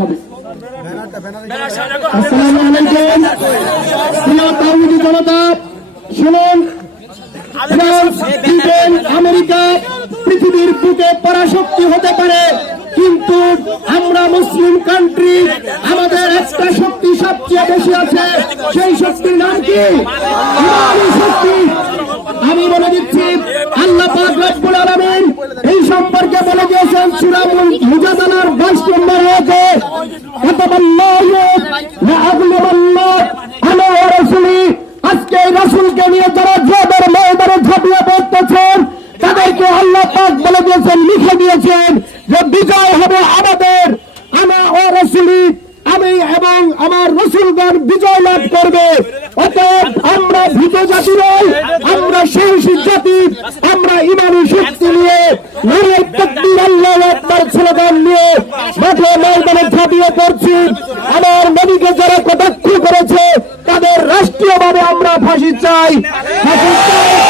হবে। আমেরিকা, পৃথিবীর বুকে পরাশক্তি হতে পারে, কিন্তু আমরা মুসলিম কান্ট্রি আমাদের একটা শক্তি সবচেয়ে বেশি আছে, সেই শক্তির নাম কি? শক্তি। আমি বলে দিচ্ছি, আল্লাহ পাক রব্বুল আলামিন এই সম্পর্কে বলে দিয়েছেন সূরা মুজাদালার 22 পাক বলে দিয়েছেন, লিখে দিয়েছেন যে বিজয় হবে আমাদের। আনা ও রাসূলি, আমি এবং আমার রসুলগণ বিজয় লাভ করবে। অতএব আমরা ভীত জাতি নই, আমরা সাহসী জাতি, আমরা ইমানি শক্তি নিয়ে নারায় তাকবীর আল্লাহু আকবার স্লোগান নিয়ে, মাঠে ময়দানে ঝাঁপিয়ে পড়ছি। আমার নবীকে যারা কটাক্ষ করেছে, তাদের রাষ্ট্রীয়ভাবে আমরা ফাঁসি চাই। ফাঁসি চাই।